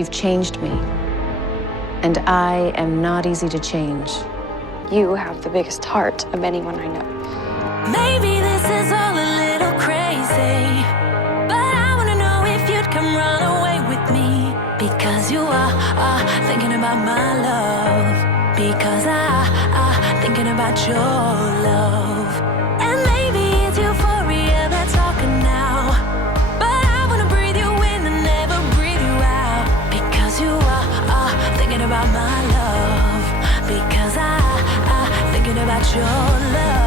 You've changed me, and I am not easy to change. You have the biggest heart of anyone I know. Maybe this is all a little crazy, but I wanna know if you'd come run away with me. Because you are thinking about my love. Because I thinking about your love. And maybe it's euphoria that's talking now, but I wanna breathe you in and never breathe you out. Because you are thinking about my love. Because I thinking about your love.